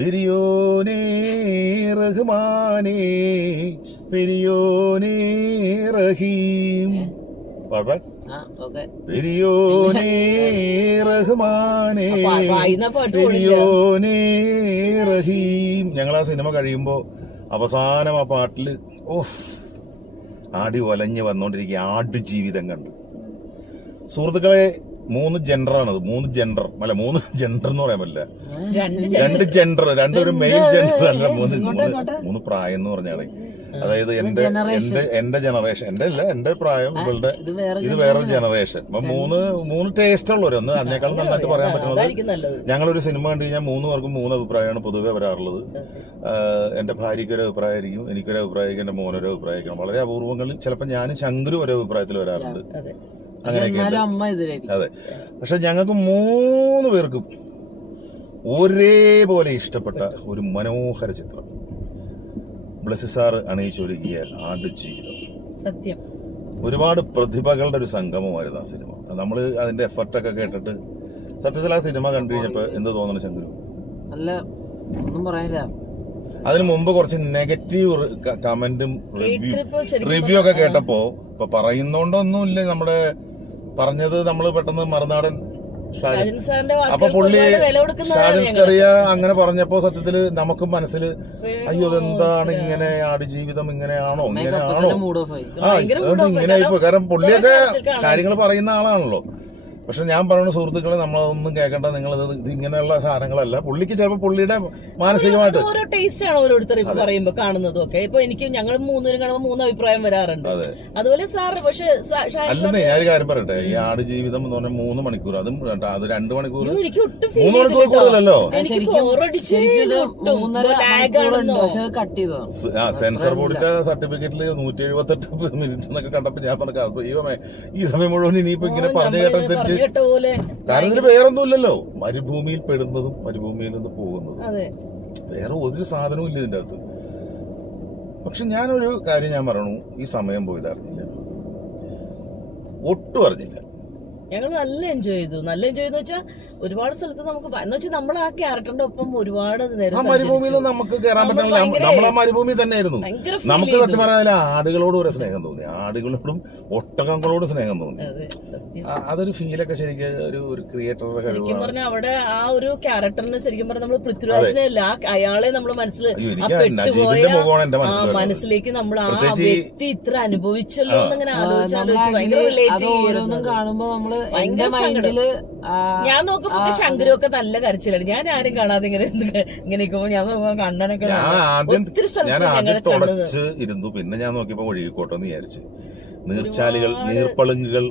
പെരിയോനേ റഹ്മാനേ പെരിയോനേ റഹീം. പെരിയോനേ റഹ്മാനേ പെരിയോനേ റഹീം. ഞങ്ങൾ ആ സിനിമ കഴിയുമ്പോ അവസാനം ആ പാട്ടിൽ ഓഫ് ആടി ഒലഞ്ഞ് വന്നോണ്ടിരിക്കുക ആട് ജീവിതം കണ്ടു. സുഹൃത്തുക്കളെ മൂന്ന് ജെൻഡറാണത് മൂന്ന് ജെൻഡർ അല്ല മൂന്ന് ജെൻഡർ എന്ന് പറയാൻ പറ്റില്ല. രണ്ട് രണ്ട് ജെൻഡർ രണ്ടൊരു മെയിൽ ജെൻഡർ അല്ല മൂന്ന് മൂന്ന് മൂന്ന് പ്രായം എന്ന് പറഞ്ഞാണ്. അതായത് എന്റെ എന്റെ എന്റെ ജനറേഷൻ എന്റെ അല്ല എന്റെ പ്രായം ഇവളുടെ ഇത് വേറെ ജനറേഷൻ അപ്പൊ മൂന്ന് മൂന്ന് ടേസ്റ്റ് ഉള്ളവർ ഒന്ന് അതിനേക്കാൾ നന്നായിട്ട് പറയാൻ പറ്റുന്നത് ഞങ്ങളൊരു സിനിമ കണ്ടു കഴിഞ്ഞാൽ മൂന്ന് പേർക്കും മൂന്ന് അഭിപ്രായമാണ് പൊതുവെ വരാറുള്ളത്. എന്റെ ഭാര്യയ്ക്ക് ഒരു അഭിപ്രായമായിരിക്കും എനിക്കൊരു അഭിപ്രായമായിരിക്കും എന്റെ മോനൊരു അഭിപ്രായമായിരിക്കും. വളരെ അപൂർവങ്ങളിൽ ചിലപ്പോൾ ഞാനും ശങ്കരും ഒരു അഭിപ്രായത്തിൽ വരാറുണ്ട് അതെ. അങ്ങനെയൊക്കെ അതെ. പക്ഷെ ഞങ്ങൾക്ക് മൂന്ന് പേർക്കും ഒരേപോലെ ഇഷ്ടപ്പെട്ട ഒരു മനോഹര ചിത്രം. ബ്ലസ്സി സാർ അണിയിച്ചൊരുക്കിയ ആടുജീവിതം സത്യം. ഒരുപാട് പ്രതിഭകളുടെ ഒരു സംഗമമായിരുന്നു ആ സിനിമ. നമ്മൾ അതിന്റെ എഫർട്ടൊക്കെ കേട്ടിട്ട് സത്യത്തിൽ ആ സിനിമ കണ്ടു കഴിഞ്ഞപ്പോ എന്ത് തോന്നണം ശങ്കരു അല്ല ഒന്നും പറയാനില്ല. അതിനു മുമ്പ് കുറച്ച് നെഗറ്റീവ് കമന്റും റിവ്യൂ ഒക്കെ കേട്ടപ്പോ ഇപ്പൊ പറയുന്നോണ്ടൊന്നുമില്ല നമ്മുടെ പറഞ്ഞത് നമ്മൾ പെട്ടെന്ന് മറുനാടൻ ഷാജൻ. അപ്പൊ പുള്ളി ഷാജൻ സ്കറിയ അങ്ങനെ പറഞ്ഞപ്പോ സത്യത്തിൽ നമുക്ക് മനസ്സിൽ അയ്യോ ഇതെന്താണ് ഇങ്ങനെ ആടുജീവിതം ഇങ്ങനെയാണോ ഇങ്ങനെയാണോ? മൂഡ് ഓഫ് ആയി. ആ ഇങ്ങനെ ആയിപ്പോ കാരണം പുള്ളിയൊക്കെ കാര്യങ്ങൾ പറയുന്ന ആളാണല്ലോ. പക്ഷെ ഞാൻ പറയുന്ന സുഹൃത്തുക്കളെ നമ്മളൊന്നും കേൾക്കണ്ട. നിങ്ങൾ ഇത് ഇങ്ങനെയുള്ള സാധനങ്ങളല്ല. പുള്ളിക്ക് ചിലപ്പോൾ പുള്ളിയുടെ മാനസികമായിട്ട് ഓരോ ടേസ്റ്റ് ആണ് ഓരോരുത്തർ ഇപ്പൊ പറയുമ്പോ കാണുന്നതും ഒക്കെ. ഇപ്പൊ എനിക്ക് ഞങ്ങൾ മൂന്നിനും കാണുമ്പോൾ മൂന്ന് അഭിപ്രായം വരാറുണ്ട്. അതുപോലെ സാറ് പക്ഷെ ഞാൻ ഒരു കാര്യം പറയട്ടെ. ഈ ആട് ജീവിതം എന്ന് പറഞ്ഞാൽ മൂന്ന് മണിക്കൂർ. അതും അത് രണ്ട് മണിക്കൂർ. മൂന്ന് മണിക്കൂർ കൂടുതലല്ലോ? സെൻസർ ബോർഡിന്റെ സർട്ടിഫിക്കറ്റിൽ നൂറ്റി എഴുപത്തെട്ട് മിനിറ്റ് എന്നൊക്കെ കണ്ടപ്പോ ഞാൻ പറഞ്ഞു "അപ്പൊ ദൈവമേ ഈ സമയം മുഴുവൻ ഇനിയിപ്പോ ഇങ്ങനെ പറഞ്ഞു കേട്ടനുസരിച്ച് കേട്ട പോലെ കാരണം ഇതിന് വേറൊന്നുമില്ലല്ലോ. മരുഭൂമിയിൽ പെടുന്നതും മരുഭൂമിയിൽ നിന്ന് പോകുന്നതും. അതെ. വേറെ ഒരു സാധനവും ഇല്ല ഇതിന്റെ അകത്ത്. പക്ഷെ ഞാനൊരു കാര്യം ഞാൻ പറഞ്ഞു. ഈ സമയം പോയത് അറിഞ്ഞില്ല ഒട്ടും അറിഞ്ഞില്ല. ഞങ്ങൾ നല്ല എൻജോയ് ചെയ്തു. നല്ല എൻജോയ് ചെയ്തു വെച്ചാൽ ഒരുപാട് സ്ഥലത്ത് നമുക്ക് എന്ന് വെച്ചാൽ നമ്മൾ ആ ക്യാരക്ടറിന്റെ ഒപ്പം ഒരുപാട് നേരം ആ മരുഭൂമിയിൽ. നമുക്ക് കയറാൻ പറ്റില്ല നമ്മൾ ആ മരുഭൂമി തന്നെയായിരുന്നു. നമുക്ക് സത്യം പറഞ്ഞാൽ ആടുകളോട് ഒരു സ്നേഹം തോന്നി. ആടുകളോടും ഒട്ടകങ്ങളോട് സ്നേഹം തോന്നി. അതെ സത്യം. ആ, അതൊരു ഫീലൊക്കെ ശരിക്കും ഒരു ഒരു ക്രിയേറ്ററുടെ ശരിക്കും പറഞ്ഞാൽ അവിടെ ആ ഒരു ക്യാരക്ടറിന് ശരിക്കും പറഞ്ഞാൽ നമ്മൾ പൃഥ്വിരാജിനെ അല്ല അയാളെ നമ്മൾ മനസ്സിൽ മനസ്സിലേക്ക് നമ്മൾ ആ വ്യക്തി ഇത്ര അനുഭവിച്ചല്ലോ എന്നിങ്ങനെ ആലോചിച്ച് ആലോചിച്ച് ഭയങ്കര റിലേറ്റ് ഓരോന്നും കാണുമ്പോ നമ്മൾ എന്റെ മൈൻഡിൽ ഞാൻ നോക്കുമ്പോ ശങ്കരൊക്കെ നല്ല കരച്ചിലാണ്. ഞാൻ ആരും കാണാതെ ഇങ്ങനെ ഇരുന്ന് ഇങ്ങനെ ഞാൻ നോക്കുമ്പോ കണ്ണനൊക്കെ ഒത്തിരി സ്ഥലത്ത് ഞാൻ ആദ്യം തുടച്ച് ഇരുന്നു. പിന്നെ ഞാൻ നോക്കിയപ്പോ ഒഴുകിക്കോട്ടെന്ന് വിചാരിച്ചു. നീർച്ചാലുകൾ നീർപ്പളുങ്കുകൾ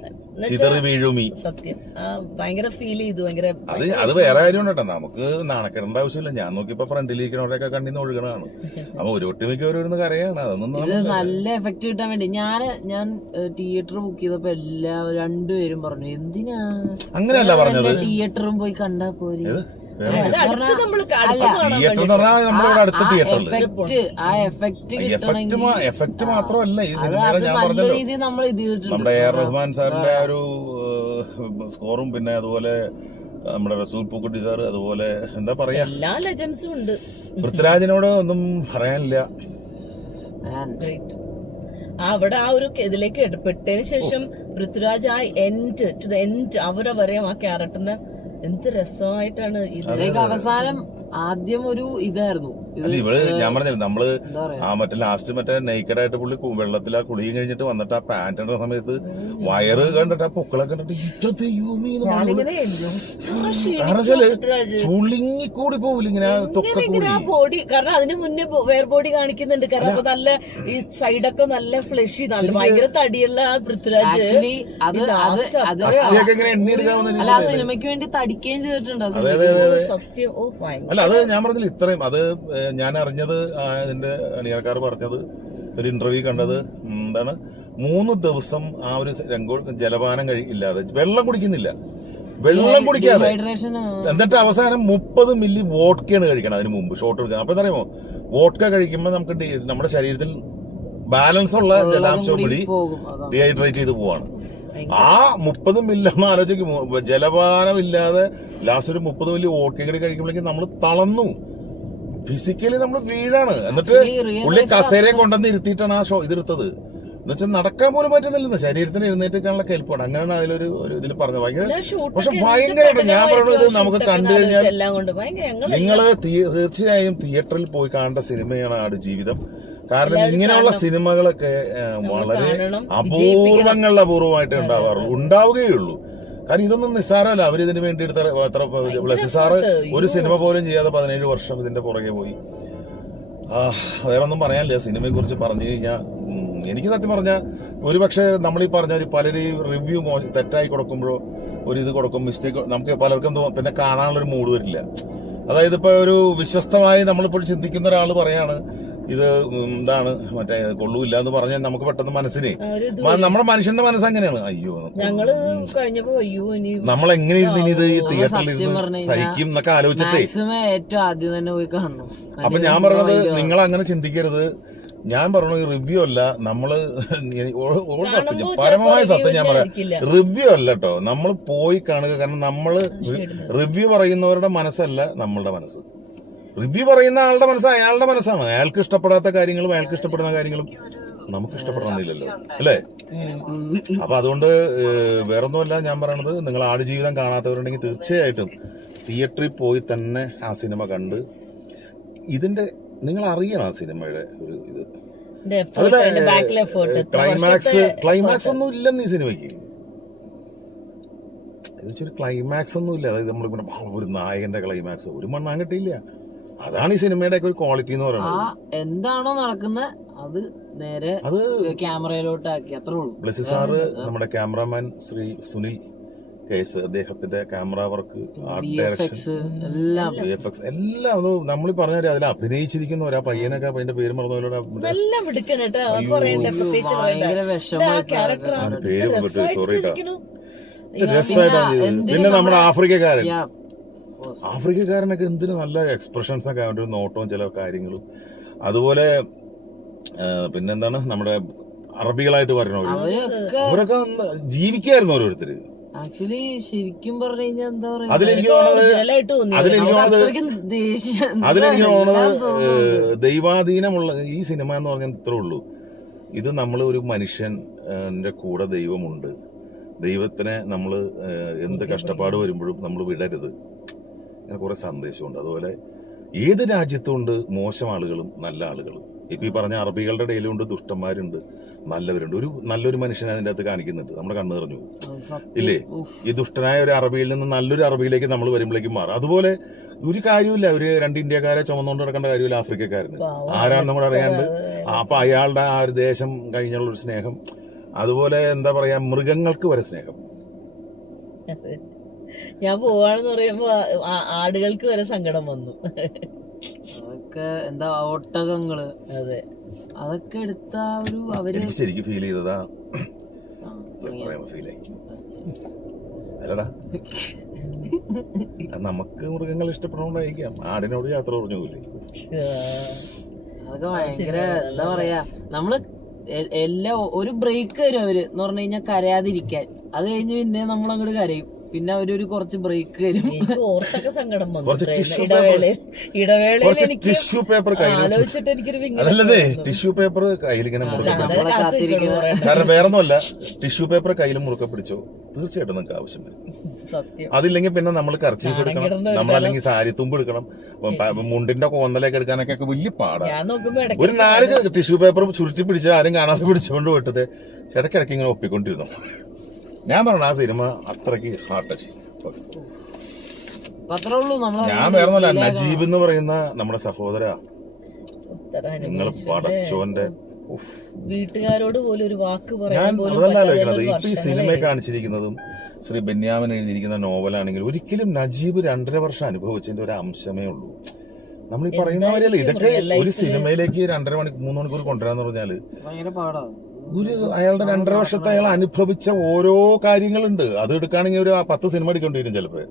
ചിതറി വീഴുമി സത്യം. ഭയങ്കര ഫീൽ ചെയ്തു ഭയങ്കര അത് അത് വേറെ കാര്യം കേട്ടോ നമുക്ക് നാണക്കേടേണ്ട ആവശ്യമില്ല. ഞാൻ നോക്കിയപ്പോ ഫ്രണ്ടിലിരിക്കണവരൊക്കെ കണ്ടിന്ന് ഒഴുകണതാണ്. അപ്പൊ ഒരു ഒട്ടുമിക്കവരും കരയാണ്. അതൊന്നും നല്ല എഫക്ട് കിട്ടാൻ വേണ്ടി. ഞാൻ ഞാൻ തിയേറ്റർ ബുക്ക് ചെയ്തപ്പോ എല്ലാവരും രണ്ടുപേരും പറഞ്ഞു എന്തിനാ? അങ്ങനെയല്ല പറഞ്ഞത്? തിയേറ്ററും പോയി കണ്ടാ പോരെ? തിയേറ്റർ എന്ന് പറഞ്ഞാൽ നമ്മുടെ അടുത്ത തിയേറ്ററിൽ എഫക്ട് മാത്രമല്ല ഈ സിനിമയുടെ ഞാൻ പറഞ്ഞല്ലോ. നമ്മൾ ഇത് ചെയ്തിട്ടുണ്ട്. നമ്മുടെ എ ആർ റഹ്മാൻ സാറിന്റെ ആ. ഒരു സ്കോറും പിന്നെ അതുപോലെ നമ്മുടെ റസൂൽ പൂക്കുട്ടി സാർ അതുപോലെ എന്താ പറയാ? എല്ലാ ലെജൻസും ഉണ്ട്. പൃഥ്വിരാജിനോട് ഒന്നും പറയാനില്ല. ആ അവിടെ ആ ഒരു ഇതിലേക്ക് പെട്ടതിന് ശേഷം പൃഥ്വിരാജ് ആ എൻഡ് ടു ദ എൻഡ് അവിടെ വരെയും ആ ക്യാരക്ടറിനെ എന്ത് രസമായിട്ടാണ് ഇത്? അവസാനം ആദ്യം ഒരു ഇതായിരുന്നു. ഇത് ഇവൾ ഞാൻ പറഞ്ഞില്ല നമ്മൾ ആ മറ്റേ ലാസ്റ്റ് മറ്റേ നെയ്ക്കഡായിട്ട് പുള്ളി വെള്ളത്തിൽ ആ കുളിയും കഴിഞ്ഞിട്ട് വന്നിട്ട് ആ പാന്റ് ഇടുന്ന സമയത്ത് വയറ് കണ്ടിട്ട് ആ പൊക്കളൊക്കെ കണ്ടിട്ട് ചുളിങ്ങിക്കൂടി പോകില്ല ഇങ്ങനെ തൊക്ക ബോഡി കാരണം അതിന് മുന്നേ വേർ ബോഡി കാണിക്കുന്നുണ്ട്. കാരണം അപ്പൊ നല്ല ഈ സൈഡൊക്കെ നല്ല ഫ്ലഷ് നല്ല ഭയങ്കര തടിയുള്ള ആ പൃഥ്വിരാജ് ആക്ച്വലി അത് അത് അത് അസ്ഥിയൊക്കെ ഇങ്ങനെ എണ്ണി എടുക്കാവുന്ന അല്ല ആ സിനിമയ്ക്ക് വേണ്ടി തടിക്കുകയും ചെയ്തിട്ടുണ്ട്? സത്യം. ഓ ഭയങ്കര അല്ല അത് ഞാൻ പറഞ്ഞില്ല ഇത്രയും. അത് ഞാൻ അറിഞ്ഞത് എന്റെ അണിയാൾക്കാർ പറഞ്ഞത് ഒരു ഇന്റർവ്യൂ കണ്ടത് എന്താണ് മൂന്ന് ദിവസം ആ ഒരു രംഗോ ജലപാനം കഴി ഇല്ലാതെ വെള്ളം കുടിക്കുന്നില്ല. വെള്ളം കുടിക്കാതെ. എന്നിട്ട് അവസാനം മുപ്പത് മില്ലി വോഡ്ക്കയാണ് കഴിക്കണം അതിന് മുമ്പ്. ഷോട്ട് എടുക്കണം അപ്പൊ എന്താ വോഡ്ക്ക കഴിക്കുമ്പോൾ നമുക്ക് നമ്മുടെ ശരീരത്തിൽ ബാലൻസ് ഉള്ള ജലാംശം കൂടി ഡീഹൈഡ്രേറ്റ് ചെയ്ത് പോവാണ്. ആ മുപ്പത് മില്ലെന്ന് ആലോചിക്കും. ജലപാനം ഇല്ലാതെ ലാസ്റ്റ് ഒരു മുപ്പത് മില്ലി കൂടി കഴിക്കുമ്പോഴേക്കും നമ്മൾ തളന്നു. ഫിസിക്കലി നമ്മൾ വീഴാണ്. എന്നിട്ട് ഉള്ളിൽ പുള്ളി കസേരയെ കൊണ്ടുവന്ന് ഇരുത്തിയിട്ടാണ് ആ ഷോ ഇതെടുത്തത്. എന്ന് വെച്ചാൽ നടക്കാൻ പോലും പറ്റുന്നില്ലെന്ന്. ശരീരത്തിന് എഴുന്നേറ്റിക്കാനുള്ള കെൽപ്പാണ്. അങ്ങനെയാണ് അതിലൊരു ഒരു ഇതിൽ പറഞ്ഞത്. ഭയങ്കര പക്ഷെ ഭയങ്കരമായിട്ട് ഞാൻ പറഞ്ഞത് നമുക്ക് കണ്ടു കഴിഞ്ഞാൽ നിങ്ങൾ തീർച്ചയായും തിയേറ്ററിൽ പോയി കാണേണ്ട സിനിമയാണ് ആട് ജീവിതം. കാരണം ഇങ്ങനെയുള്ള സിനിമകളൊക്കെ വളരെ അപൂർവങ്ങളുടെ അപൂർവങ്ങളിൽ അപൂർവമായിട്ട് ഉണ്ടാവാറുള്ളൂ. ഉണ്ടാവുകയുള്ളൂ. കാരണം ഇതൊന്നും നിസ്സാരമല്ല. അവർ ഇതിന് വേണ്ടി എടുത്ത എത്ര ബ്ലസ് സാറ് ഒരു സിനിമ പോലും ചെയ്യാതെ പതിനേഴ് വർഷം ഇതിന്റെ പുറകെ പോയി. ആ, വേറെ ഒന്നും പറയാനില്ല. സിനിമയെ കുറിച്ച് പറഞ്ഞു കഴിഞ്ഞാൽ എനിക്ക് സത്യം പറഞ്ഞാൽ ഒരുപക്ഷെ നമ്മൾ ഈ പറഞ്ഞ പലരും റിവ്യൂ തെറ്റായി കൊടുക്കുമ്പോഴോ ഒരു ഇത് കൊടുക്കും മിസ്റ്റേക്ക് നമുക്ക് പലർക്കും തോന്നും പിന്നെ കാണാനുള്ള ഒരു മൂഡ് വരില്ല. അതായത് ഇപ്പൊ ഒരു വിശ്വസ്തമായി നമ്മളിപ്പോൾ ചിന്തിക്കുന്ന ഒരാൾ പറയാണ് ഇത് എന്താണ് മറ്റേ കൊള്ളൂല്ല എന്ന് പറഞ്ഞാൽ നമുക്ക് പെട്ടെന്ന് മനസ്സിനെ. നമ്മുടെ മനുഷ്യന്റെ മനസ്സ് അങ്ങനെയാണ് അയ്യോ ഞങ്ങൾ കഴിഞ്ഞപ്പോ അയ്യോ ഇനി നമ്മൾ എങ്ങനെ ഇരുന്ന് ഇനി ഇത് തിയേറ്ററിൽ ഇരുന്ന് സഹിക്കും എന്നൊക്കെ ആലോചിച്ചിട്ടേ. ഏറ്റവും ആദ്യം തന്നെ പോയി കാണണം. അപ്പൊ ഞാൻ പറഞ്ഞത് നിങ്ങൾ അങ്ങനെ ചിന്തിക്കരുത്. ഞാൻ പറഞ്ഞു ഈ റിവ്യൂ അല്ല നമ്മൾ സത്യം പരമമായ സത്യം ഞാൻ പറയാം. റിവ്യൂ അല്ല കേട്ടോ. നമ്മൾ പോയി കാണുക കാരണം നമ്മൾ റിവ്യൂ പറയുന്നവരുടെ മനസ്സല്ല നമ്മളുടെ മനസ്സ്. റിവ്യൂ പറയുന്ന ആളുടെ മനസ്സ് അയാളുടെ മനസ്സാണ്. അയാൾക്ക് ഇഷ്ടപ്പെടാത്ത കാര്യങ്ങളും അയാൾക്ക് ഇഷ്ടപ്പെടുന്ന കാര്യങ്ങളും നമുക്ക് ഇഷ്ടപ്പെടണമെന്നില്ലല്ലോ അല്ലേ? അപ്പൊ അതുകൊണ്ട് വേറൊന്നുമല്ല ഞാൻ പറയണത്. നിങ്ങൾ ആടുജീവിതം കാണാത്തവരുണ്ടെങ്കിൽ തീർച്ചയായിട്ടും തിയേറ്ററിൽ പോയി തന്നെ ആ സിനിമ കണ്ട് ഇതിന്റെ നിങ്ങൾ അറിയണം ആ സിനിമയുടെ ഒരു ഇത്. ക്ലൈമാക്സ് ക്ലൈമാക്സ് ഒന്നും ഇല്ലെന്ന് ഈ സിനിമയ്ക്ക്. ഒരു ക്ലൈമാക്സ് ഒന്നും ഇല്ല. അതായത് നമ്മൾ പിന്നെ ഒരു നായകന്റെ ക്ലൈമാക്സ് ഒരു മണ്ണാൻ കിട്ടിയില്ല. അതാണ് ഈ സിനിമയുടെ ഒക്കെ ഒരു ക്വാളിറ്റി എന്ന് പറയുന്നത്. എന്താണോ നടക്കുന്നത് അത് നേരെ അത് ക്യാമറയിലോട്ടാക്കി അത്രേ ഉള്ളൂ. ബ്ലസ്സി സാറ് നമ്മുടെ cameraman Sree Sunil K S അദ്ദേഹത്തിന്റെ ക്യാമറ വർക്ക് ആർട്ട് ഡയറക്ഷൻ എക്സ് എല്ലാം. ഒന്ന് നമ്മൾ പറഞ്ഞാൽ അതിൽ അഭിനയിച്ചിരിക്കുന്ന ഒരാ പയ്യനൊക്കെ അതിന്റെ പേര് മറന്നവരുടെ പേര് സോറി പിന്നെ നമ്മുടെ ആഫ്രിക്കക്കാരൻ. ആഫ്രിക്കക്കാരനൊക്കെ എന്തിനു നല്ല എക്സ്പ്രഷൻസ് ഒക്കെ അവന്റെ ഒരു നോട്ടവും ചില കാര്യങ്ങളും. അതുപോലെ പിന്നെന്താണ് നമ്മുടെ അറബികളായിട്ട് വരണവര് അവരൊക്കെ ജീവിക്കായിരുന്നു ഓരോരുത്തര്. ആക്ച്വലി ശരിക്കും പറഞ്ഞു കഴിഞ്ഞാൽ എന്താ പറയാ? അതിലെനിക്ക് തോന്നുന്നത് അതിലെനിക്ക് തോന്നുന്നത് അതിലെനിക്ക് ദൈവാധീനമുള്ള ഈ സിനിമ എന്ന് പറഞ്ഞാൽ ഇത്രേ ഉള്ളൂ. ഇത് നമ്മൾ ഒരു മനുഷ്യന്റെ കൂടെ ദൈവമുണ്ട്. ദൈവത്തിനെ നമ്മൾ എന്ത് കഷ്ടപ്പാട് വരുമ്പോഴും നമ്മൾ വിടരുത്. അങ്ങനെ കുറെ സന്ദേശമുണ്ട്. അതുപോലെ ഏത് രാജ്യത്തുണ്ട് മോശം ആളുകളും നല്ല ആളുകളും. ഇപ്പൊ ഈ പറഞ്ഞ അറബികളുടെ ഇടയിലുണ്ട് ദുഷ്ടന്മാരുണ്ട് നല്ലവരുണ്ട്. ഒരു നല്ലൊരു മനുഷ്യനെ അതിന്റെ അകത്ത് കാണിക്കുന്നുണ്ട്. നമ്മുടെ കണ്ണു നിറഞ്ഞു. ഇല്ലേ? ഈ ദുഷ്ടനായ ഒരു അറബിയിൽ നിന്ന് നല്ലൊരു അറബിയിലേക്ക് നമ്മൾ വരുമ്പോഴേക്കും മാറും. അതുപോലെ ഒരു കാര്യമില്ല ഒരു രണ്ട് ഇന്ത്യക്കാരെ ചുമന്നുകൊണ്ട് നടക്കേണ്ട കാര്യമില്ല ആഫ്രിക്കക്കാരന്. ആരാണെന്ന് കൂടെ അറിയാണ്ട്. അപ്പൊ അയാളുടെ ആ ഒരു ദേശം കഴിഞ്ഞുള്ള ഒരു സ്നേഹം. അതുപോലെ എന്താ പറയാ മൃഗങ്ങൾക്ക് വരെ സ്നേഹം. ഞാൻ പോവാണെന്ന് പറയുമ്പോ ആടുകൾക്ക് വരെ സങ്കടം വന്നു. അതൊക്കെ എന്താ ഒട്ടകങ്ങൾ. അതെ. അതൊക്കെ എടുത്ത ഒരു അവർ ശരിക്കും ഫീൽ ചെയ്തതാ അല്ലടാ. നമുക്ക് മൃഗങ്ങൾ ഇഷ്ടപ്പെടുന്നോണ്ടായിരിക്കാം. ആടിനോട് യാത്ര പറഞ്ഞു പോലെ അതൊക്കെ ഭയങ്കര എന്താ പറയാ നമ്മൾ എല്ലാ ഒരു ബ്രേക്ക് തരും അവർ എന്ന് പറഞ്ഞു കഴിഞ്ഞാൽ കരയാതിരിക്കാൻ. അത് കഴിഞ്ഞ് പിന്നെ നമ്മൾ അങ്ങോട്ട് കരയും. പിന്നെ അവരൊരു കുറച്ച് ബ്രേക്ക് ഓർത്തൊക്കെ സങ്കടം വന്നു. ഇടവേളയിൽ ഇടവേളയിൽ എനിക്ക് ടിഷ്യൂ പേപ്പർ ആലോചിച്ചിട്ട് എനിക്കൊരു ടിഷ്യൂ പേപ്പർ കയ്യിലിങ്ങനെ പിടിച്ചോ. കാരണം വേറൊന്നുമല്ല ടിഷ്യൂ പേപ്പർ കയ്യിൽ മുറുക്ക പിടിച്ചോ. തീർച്ചയായിട്ടും നമുക്ക് ആവശ്യം വരും. സത്യം. അതില്ലെങ്കിൽ പിന്നെ നമ്മൾ കർച്ചീഫ് എടുക്കണം. നമ്മൾ അല്ലെങ്കിൽ സാരി തുമ്പ് എടുക്കണം. മുണ്ടിന്റെ കോന്നലൊക്കെ എടുക്കാനൊക്കെ വലിയ പാടാണ് ഒരു നാല് ടിഷ്യൂ പേപ്പർ ചുരുട്ടി പിടിച്ച് ആരും കാണാതെ പിടിച്ചുകൊണ്ട് വിട്ടത് ഇടയ്ക്കിടയ്ക്ക് ഇങ്ങനെ ഒപ്പിക്കൊണ്ടിരുന്നു. ഞാൻ പറഞ്ഞു ആ സിനിമ അത്രയ്ക്ക് ഹാർട്ട് ടച്ച് ഞാൻ വേറൊന്നുമല്ല നജീബ് എന്ന് പറയുന്ന നമ്മുടെ സഹോദര. ഉത്തരം നിങ്ങൾ പടച്ചോന്റെ ഉഫ്. വീട്ടുകാരോട് പോലും ഒരു വാക്ക് പറയാൻ പോലും അതല്ല ഒരു ഇപ്പൊ ഈ സിനിമ സിനിമയെ കാണിച്ചിരിക്കുന്നതും ശ്രീ ബെന്യാമൻ എഴുതിയിരിക്കുന്ന നോവലാണെങ്കിൽ ഒരിക്കലും നജീബ് രണ്ടര വർഷം അനുഭവിച്ചതിന്റെ ഒരു അംശമേ ഉള്ളൂ. നമ്മൾ ഈ പറയുന്ന ഇതൊക്കെ ഒരു സിനിമയിലേക്ക് രണ്ടര മണിക്കൂർ മൂന്ന് മണിക്കൂർ കൊണ്ടുവരാന്ന് പറഞ്ഞാൽ ഒരു അയാളുടെ രണ്ടര വർഷത്തെ അയാൾ അനുഭവിച്ച ഓരോ കാര്യങ്ങളുണ്ട്. അത് എടുക്കുകയാണെങ്കിൽ ഒരു പത്ത് സിനിമ എടുക്കേണ്ടി വരും ചിലപ്പോൾ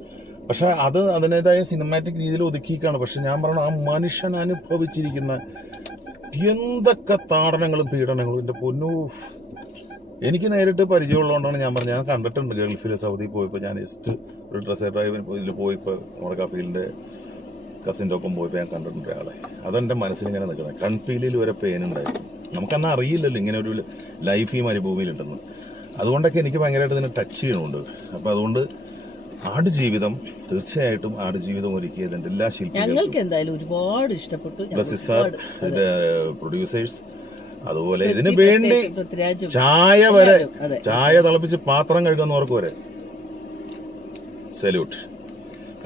പക്ഷെ അത് അതിന്റെതായ സിനിമാറ്റിക് രീതിയിൽ ഒതുക്കിയിരിക്കുകയാണ്. പക്ഷെ ഞാൻ പറഞ്ഞു ആ മനുഷ്യൻ അനുഭവിച്ചിരിക്കുന്ന എന്തൊക്കെ താടനങ്ങളും പീഡനങ്ങളും എന്റെ പൊന്നു. എനിക്ക് നേരിട്ട് പരിചയമുള്ളതുകൊണ്ടാണ് ഞാൻ പറഞ്ഞത്. ഞാൻ കണ്ടിട്ടുണ്ട് ഗൾഫിൽ സൗദി പോയപ്പോൾ ഞാൻ ജസ്റ്റ് ഒരു ഡ്രസ്സർ ഡ്രൈവിന് ഇതിൽ പോയപ്പോൾ നമ്മുടെ കഫീലിന്റെ കസിന്റെ ഒപ്പം പോയപ്പോൾ ഞാൻ കണ്ടിട്ടുണ്ട് ഒരാളെ. അതെന്റെ മനസ്സിലിങ്ങനെ നിൽക്കുന്നത്. കൺപീലിൽ വരെ പെയിനുണ്ടായിരുന്നു നമുക്കന്ന് അറിയില്ലല്ലോ ഇങ്ങനെ ഒരു ലൈഫ് ഈ മരുഭൂമിയിലുണ്ടെന്ന് അതുകൊണ്ടൊക്കെ എനിക്ക് ഭയങ്കരമായിട്ട് ഇതിനെ ടച്ച് ചെയ്യണമുണ്ട് അപ്പോൾ അതുകൊണ്ട് ആടുജീവിതം തീർച്ചയായിട്ടും ആടുജീവിതം ഒരുക്കിയതിന്റെ എല്ലാ ശില്പികളും ഞങ്ങൾക്ക് എന്തായാലും ഒരുപാട് ഇഷ്ടപ്പെട്ടു. ഇതിന്റെ പ്രൊഡ്യൂസേഴ്സ് അതുപോലെ ഇതിന് വേണ്ടി ചായ വരെ. ചായ തിളപ്പിച്ച് പാത്രം കഴുകുന്നവർക്ക് വരെ. സല്യൂട്ട്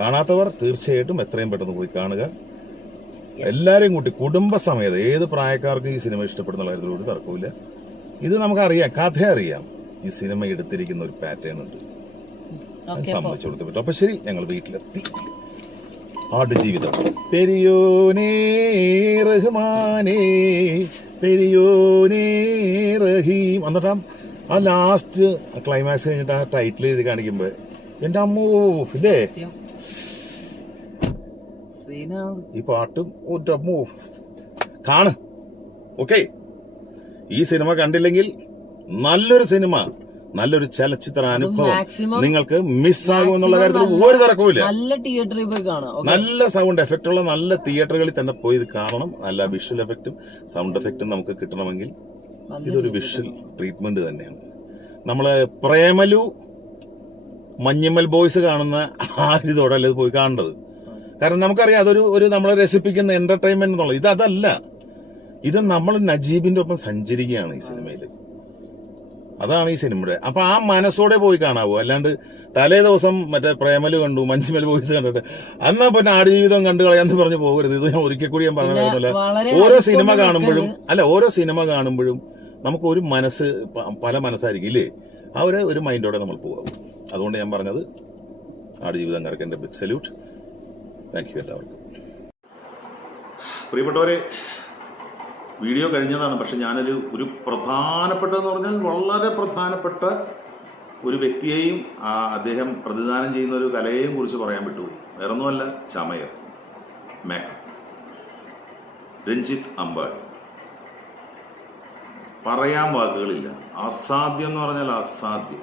കാണാത്തവർ തീർച്ചയായിട്ടും എത്രയും പെട്ടെന്ന് പോയി കാണുക. എല്ലാരെയും കൂട്ടി കുടുംബസമേതം ഏത് പ്രായക്കാർക്കും ഈ സിനിമ ഇഷ്ടപ്പെടുന്ന കാര്യത്തിൽ ഒരു തർക്കമില്ല ഇത് നമുക്കറിയാം കഥ അറിയാം. ഈ സിനിമ എടുത്തിരിക്കുന്ന ഒരു പാറ്റേൺ ഉണ്ട്. സംബന്ധിച്ചു സമ്മതിച്ചു കൊടുത്തു പറ്റും അപ്പൊ ശരി ഞങ്ങൾ വീട്ടിലെത്തി. ആടുജീവിതം. പെരിയോനേ റഹ്മാനേ പെരിയോനേ റഹീം. എന്നിട്ടാ ആ ലാസ്റ്റ് ക്ലൈമാക്സ് കഴിഞ്ഞിട്ട് ആ ടൈറ്റിൽ എഴുതി കാണിക്കുമ്പോ എന്റെ അമ്മോ ഇല്ലേ? സീനാണ് ഈ പാട്ടും ഒരു അമ്മോ കാണ്. ഓക്കെ. ഈ സിനിമ കണ്ടില്ലെങ്കിൽ നല്ലൊരു സിനിമ നല്ലൊരു ചലച്ചിത്ര അനുഭവം നിങ്ങൾക്ക് മിസ്സാകും എന്നുള്ള കാര്യത്തിൽ ഒരു തർക്കവുമില്ല. നല്ല തിയേറ്ററിൽ പോയി കാണാം നല്ല സൗണ്ട് എഫക്റ്റ് ഉള്ള നല്ല തിയേറ്ററുകളിൽ തന്നെ പോയി ഇത് കാണണം. നല്ല വിഷ്വൽ എഫക്റ്റും സൗണ്ട് എഫക്റ്റും നമുക്ക് കിട്ടണമെങ്കിൽ ഇതൊരു വിഷ്വൽ ട്രീറ്റ്മെന്റ് തന്നെയാണ്. നമ്മൾ പ്രേമലു മഞ്ഞമ്മൽ ബോയ്സ് കാണുന്ന ആ ഇതോടെ അല്ലേ പോയി കാണേണ്ടത്? കാരണം നമുക്കറിയാം അതൊരു ഒരു നമ്മളെ രസിപ്പിക്കുന്ന എന്റർടൈൻമെന്റ് എന്നുള്ളത്. ഇത് അതല്ല. ഇത് നമ്മൾ നജീബിന്റെ ഒപ്പം സഞ്ചരിക്കുകയാണ് ഈ സിനിമയിൽ അതാണ് ഈ സിനിമയുടെ. അപ്പൊ ആ മനസ്സോടെ പോയി കാണാവൂ. അല്ലാണ്ട് തലേ ദിവസം മറ്റേ പ്രേമൽ കണ്ടു മഞ്ജുമൽ ബോയ്സ് കണ്ടിട്ട്. അന്നാ പിന്നെ ആടുജീവിതം കണ്ടു കളയാന്ന് പറഞ്ഞു പോകരുത്. ഇത് ഞാൻ ഒരിക്കൽ കൂടി ഞാൻ പറഞ്ഞില്ല ഓരോ സിനിമ. കാണുമ്പോഴും അല്ല ഓരോ സിനിമ കാണുമ്പോഴും നമുക്ക് ഒരു മനസ്സ് പല മനസ്സായിരിക്കും ഇല്ലേ? ആ ഒരു ഒരു മൈൻഡോടെ നമ്മൾ പോകാം. അതുകൊണ്ട് ഞാൻ പറഞ്ഞത് ആടുജീവിതം എന്റെ ബിഗ് സല്യൂട്ട് താങ്ക് യു എല്ലാവർക്കും. പ്രിയപ്പെട്ടവരെ വീഡിയോ കഴിഞ്ഞതാണ്. പക്ഷെ ഞാനൊരു ഒരു പ്രധാനപ്പെട്ടതെന്ന് പറഞ്ഞാൽ വളരെ പ്രധാനപ്പെട്ട ഒരു വ്യക്തിയെയും അദ്ദേഹം പ്രതിദാനം ചെയ്യുന്ന ഒരു കലയെയും കുറിച്ച് പറയാൻ വിട്ടുപോയി. വേറൊന്നുമല്ല ചമയർ. മേക്കപ്പ് രഞ്ജിത്ത് അമ്പാടി. പറയാൻ വാക്കുകളില്ല. അസാധ്യം എന്ന് പറഞ്ഞാൽ അസാധ്യം.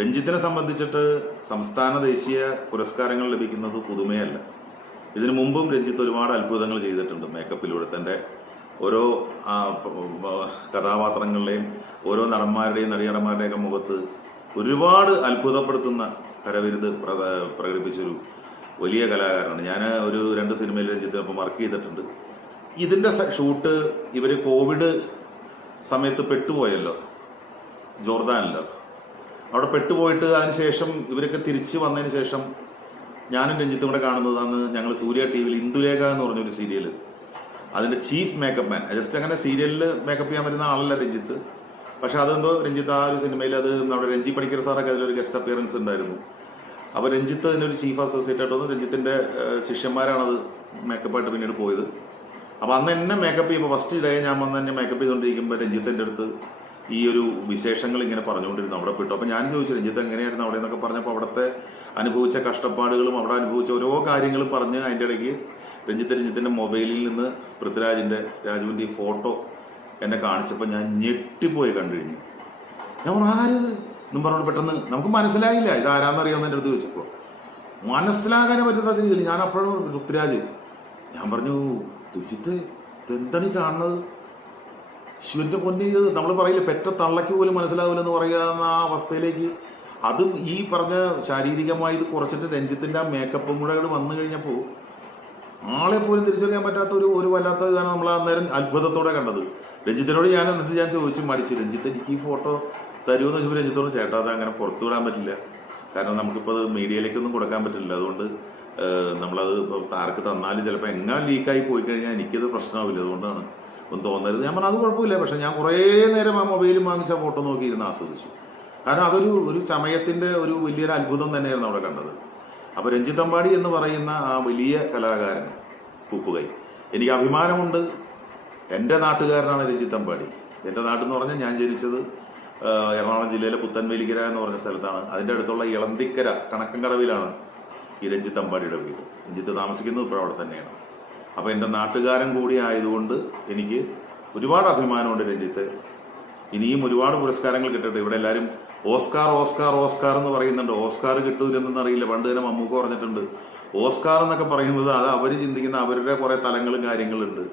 രഞ്ജിത്തിനെ സംബന്ധിച്ചിട്ട് സംസ്ഥാന ദേശീയ പുരസ്കാരങ്ങൾ ലഭിക്കുന്നത് പുതുമയല്ല. ഇതിനു മുമ്പും രഞ്ജിത്ത് ഒരുപാട് അത്ഭുതങ്ങൾ ചെയ്തിട്ടുണ്ട് മേക്കപ്പിലൂടെ. തന്റെ ഓരോ കഥാപാത്രങ്ങളുടെയും ഓരോ നടന്മാരുടെയും നടിയടന്മാരുടെയൊക്കെ മുഖത്ത് ഒരുപാട് അത്ഭുതപ്പെടുത്തുന്ന കരവിരുത് പ്രകടിപ്പിച്ചൊരു വലിയ കലാകാരനാണ്. ഞാൻ ഒരു രണ്ട് സിനിമയിൽ രഞ്ജിത്തിനൊപ്പം വർക്ക് ചെയ്തിട്ടുണ്ട്. ഇതിന്റെ ഷൂട്ട് ഇവർ കോവിഡ് സമയത്ത് പെട്ടുപോയല്ലോ. ജോർദാനിലോ. അവിടെ പെട്ടുപോയിട്ട് അതിനുശേഷം ഇവരൊക്കെ തിരിച്ച് വന്നതിന് ശേഷം ഞാനും രഞ്ജിത്തും കൂടെ കാണുന്നത് അന്ന് ഞങ്ങൾ സൂര്യ ടി വിയിൽ ഇന്ദുലേഖ എന്ന് പറഞ്ഞൊരു സീരിയൽ അതിന്റെ ചീഫ് മേക്കപ്പ് മാൻ ജസ്റ്റ് അങ്ങനെ സീരിയലിൽ മേക്കപ്പ് ചെയ്യാൻ പറ്റുന്ന ആളല്ല രഞ്ജിത്ത്. പക്ഷെ അതെന്തോ രഞ്ജിത്ത് ആ ഒരു സിനിമയിൽ അത് നമ്മുടെ രഞ്ജി പണിക്കർ സാറൊക്കെ അതിലൊരു ഗസ്റ്റ് അപ്പിയറൻസ് ഉണ്ടായിരുന്നു. അപ്പോൾ രഞ്ജിത്ത് ഒരു ചീഫ് അസോസിയേറ്റ് ആയിട്ട് വന്നു. രഞ്ജിത്തിന്റെ ശിഷ്യന്മാരാണ് ശിഷ്യന്മാരാണത് മേക്കപ്പായിട്ട് പിന്നീട് പോയത്. അപ്പോൾ അന്ന് എന്നെ മേക്കപ്പ് ചെയ്യുമ്പോൾ ഫസ്റ്റ് ഡേ ഞാൻ വന്ന് എന്നെ മേക്കപ്പ് ചെയ്തുകൊണ്ടിരിക്കുമ്പോൾ രഞ്ജിത്തിന്റെ അടുത്ത് ഈ ഒരു വിശേഷങ്ങൾ ഇങ്ങനെ പറഞ്ഞുകൊണ്ടിരുന്നു. അവിടെ പെട്ടു. അപ്പോൾ ഞാൻ ചോദിച്ചു രഞ്ജിത്ത് എങ്ങനെയായിരുന്നു അവിടെ? എന്നൊക്കെ പറഞ്ഞപ്പോൾ അവിടുത്തെ അനുഭവിച്ച കഷ്ടപ്പാടുകളും അവിടെ അനുഭവിച്ച ഓരോ കാര്യങ്ങളും പറഞ്ഞ് അതിന്റെ ഇടയ്ക്ക് രഞ്ജിത്ത് രഞ്ജിത്തിന്റെ മൊബൈലിൽ നിന്ന് പൃഥ്വിരാജിന്റെ രാജുവിന്റെ ഈ ഫോട്ടോ എന്നെ കാണിച്ചപ്പോൾ ഞാൻ ഞെട്ടിപ്പോയി കണ്ടു കഴിഞ്ഞു. ഞാൻ പറഞ്ഞു ആരത് എന്നും പറഞ്ഞു പെട്ടെന്ന് നമുക്ക് മനസ്സിലായില്ല ഇത് ആരാന്നറിയാമെന്ന് എന്റെ അടുത്ത് ചോദിച്ചപ്പോൾ മനസ്സിലാകാനേ പറ്റാത്ത രീതിയിൽ ഞാൻ അപ്പോഴും പൃഥ്വിരാജ് ഞാൻ പറഞ്ഞു രഞ്ജിത്ത് ഇതെന്താണ് ഈ കാണുന്നത്? ശിവന്റെ പൊന്നി നമ്മൾ പറയില്ല പെറ്റ തള്ളയ്ക്ക് പോലും മനസ്സിലാവില്ലെന്ന് പറയുന്ന ആ അവസ്ഥയിലേക്ക്. അതും ഈ പറഞ്ഞ ശാരീരികമായി ഇത് കുറച്ചിട്ട് രഞ്ജിത്തിന്റെ ആ മേക്കപ്പും കൂടെ വന്നു കഴിഞ്ഞപ്പോൾ ആളെ പോലും തിരിച്ചറിയാൻ പറ്റാത്ത ഒരു ഒരു വല്ലാത്ത ഇതാണ് നമ്മൾ അന്നേരം അത്ഭുതത്തോടെ കണ്ടത്. രഞ്ജിത്തിനോട് ഞാൻ എന്നിട്ട് ഞാൻ ചോദിച്ചു മടിച്ചു രഞ്ജിത്ത് എനിക്ക് ഈ ഫോട്ടോ തരുമെന്ന് ചോദിച്ചപ്പോൾ രഞ്ജിത്തോട് ചേട്ടാ അത് അങ്ങനെ പുറത്തു വിടാൻ പറ്റില്ല. കാരണം നമുക്കിപ്പോൾ അത് മീഡിയയിലേക്കൊന്നും കൊടുക്കാൻ പറ്റില്ല. അതുകൊണ്ട് നമ്മളത് ഇപ്പോൾ താരക്ക് തന്നാലും ചിലപ്പോൾ എങ്ങനെ ലീക്കായി പോയി കഴിഞ്ഞാൽ എനിക്കത് പ്രശ്നമാവില്ല. അതുകൊണ്ടാണ് ഒന്നും തോന്നരുത്. ഞാൻ പറഞ്ഞു അത് കുഴപ്പമില്ല. പക്ഷെ ഞാൻ കുറേ നേരം ആ മൊബൈലും വാങ്ങിച്ച ഫോട്ടോ നോക്കി ഇരുന്ന് ആസ്വദിച്ചു. കാരണം അതൊരു ഒരു ചമയത്തിന്റെ ഒരു വലിയൊരു അത്ഭുതം തന്നെയായിരുന്നു അവിടെ കണ്ടത്. അപ്പോൾ രഞ്ജിത്ത് അമ്പാടി എന്ന് പറയുന്ന ആ വലിയ കലാകാരൻ പൂപ്പുകൈ. എനിക്ക് അഭിമാനമുണ്ട്. എന്റെ നാട്ടുകാരനാണ് രഞ്ജിത്ത് അമ്പാടി. എന്റെ നാട്ടെന്ന് പറഞ്ഞാൽ ഞാൻ ജനിച്ചത് എറണാകുളം ജില്ലയിലെ പുത്തൻവേലിക്കര എന്ന് പറഞ്ഞ സ്ഥലത്താണ്. അതിന്റെ അടുത്തുള്ള ഇളന്തിക്കര കണക്കൻകടവിലാണ് ഈ രഞ്ജിത്ത് അമ്പാടിയുടെ വീട്. രഞ്ജിത്ത് താമസിക്കുന്നത് ഇപ്പോൾ അവിടെ തന്നെയാണ്. അപ്പോൾ എന്റെ നാട്ടുകാരൻ കൂടി ആയതുകൊണ്ട് എനിക്ക് ഒരുപാട് അഭിമാനമുണ്ട് രഞ്ജിത്ത്. ഇനിയും ഒരുപാട് പുരസ്കാരങ്ങൾ കിട്ടട്ടെ. ഇവിടെ എല്ലാവരും ഓസ്കാർ ഓസ്കാർ ഓസ്കാർ എന്ന് പറയുന്നുണ്ട്. ഓസ്കാർ കിട്ടൂലെന്നൊന്നും അറിയില്ല. പണ്ട് തന്നെ മമ്മൂക്ക പറഞ്ഞിട്ടുണ്ട്. ഓസ്കാർ എന്നൊക്കെ പറയുന്നത് അത് അവർ ചിന്തിക്കുന്ന അവരുടെ കുറേ തലങ്ങളും കാര്യങ്ങളുണ്ട്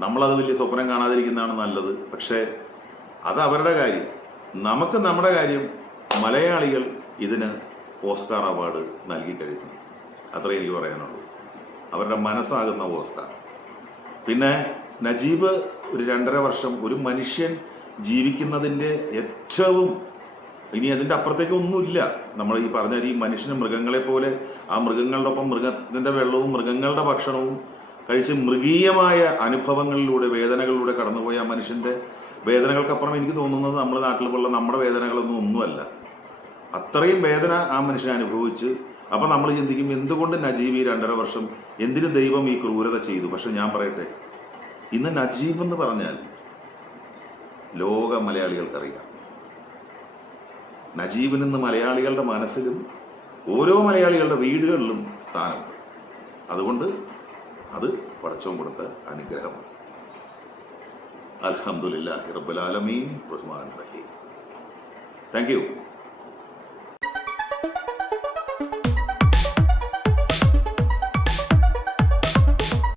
നമ്മളത് വലിയ സ്വപ്നം കാണാതിരിക്കുന്നതാണ് നല്ലത്. പക്ഷേ അത് അവരുടെ കാര്യം. നമുക്ക് നമ്മുടെ കാര്യം മലയാളികൾ ഇതിന് ഓസ്കാർ അവാർഡ് നൽകി കഴിഞ്ഞു. അത്രേ എനിക്ക് പറയാനുള്ളൂ. അവരുടെ മനസ്സാകുന്ന അവസ്ഥ. പിന്നെ നജീബ് ഒരു രണ്ടര വർഷം ഒരു മനുഷ്യൻ ജീവിക്കുന്നതിന്റെ ഏറ്റവും ഇനി അതിന്റെ അപ്പുറത്തേക്ക് ഒന്നുമില്ല. നമ്മൾ ഈ പറഞ്ഞ ഈ മനുഷ്യന് മൃഗങ്ങളെ പോലെ ആ മൃഗങ്ങളുടെ ഒപ്പം മൃഗത്തിന്റെ വെള്ളവും മൃഗങ്ങളുടെ ഭക്ഷണവും കഴിച്ച് മൃഗീയമായ അനുഭവങ്ങളിലൂടെ വേദനകളിലൂടെ കടന്നുപോയ ആ മനുഷ്യന്റെ വേദനകൾക്കപ്പുറം എനിക്ക് തോന്നുന്നത് നമ്മുടെ നാട്ടിലുള്ള നമ്മുടെ വേദനകളൊന്നും ഒന്നുമല്ല. അത്രയും വേദന ആ മനുഷ്യൻ അനുഭവിച്ച് അപ്പം നമ്മൾ ചിന്തിക്കും എന്തുകൊണ്ട് നജീബ് ഈ രണ്ടര വർഷം എന്തിനു ദൈവം ഈ ക്രൂരത ചെയ്തു? പക്ഷെ ഞാൻ പറയട്ടെ ഇന്ന് നജീബ് എന്ന് പറഞ്ഞാൽ ലോക മലയാളികൾക്കറിയാം. നജീബിൽ നിന്ന് മലയാളികളുടെ മനസ്സിലും ഓരോ മലയാളികളുടെ വീടുകളിലും സ്ഥാനമുണ്ട് അതുകൊണ്ട് അത് പടച്ചോൻ കൊടുത്ത അനുഗ്രഹമാണ്. അലഹമുല്ലാ റബ്ബുൽ ആലമീൻ. റഹ്മാൻ റഹീം. Thank U